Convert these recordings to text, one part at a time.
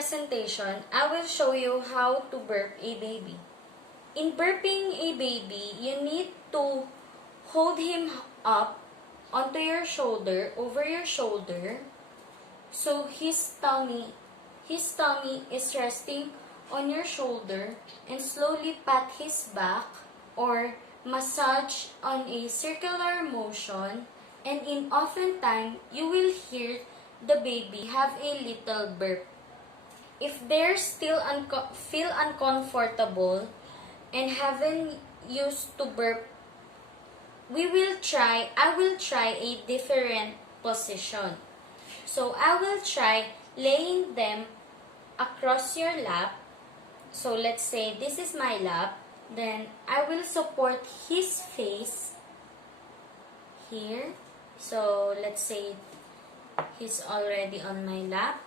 presentation, I will show you how to burp a baby. In burping a baby, you need to hold him up onto your shoulder, over your shoulder, so his tummy is resting on your shoulder, and slowly pat his back or massage on a circular motion, and in often time, you will hear the baby have a little burp. If they're still feel uncomfortable and haven't used to burp, I will try a different position. So I will try laying them across your lap. So let's say this is my lap. Then I will support his face here. So let's say he's already on my lap.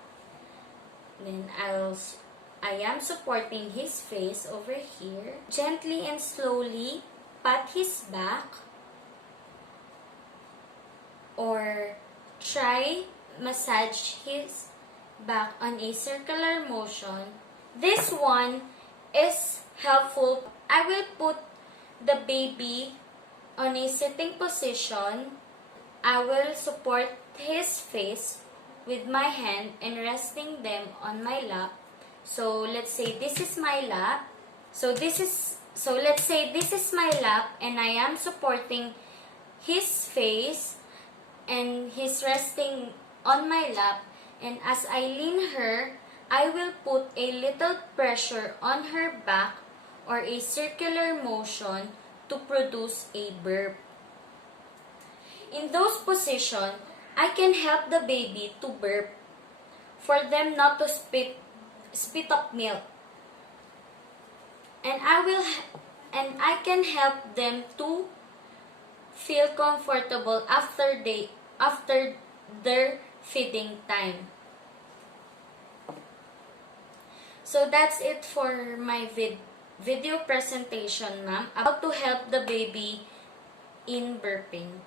Then I am supporting his face over here. Gently and slowly pat his back or try massage his back on a circular motion. This one is helpful. I will put the baby on a sitting position. I will support his face with my hand and resting them on my lap. So let's say this is my lap. So let's say this is my lap and I am supporting his face and he's resting on my lap, and as I lean her, I will put a little pressure on her back or a circular motion to produce a burp. In those positions, I can help the baby to burp for them not to spit up milk. And I can help them to feel comfortable after their feeding time. So that's it for my video presentation, ma'am, about to help the baby in burping.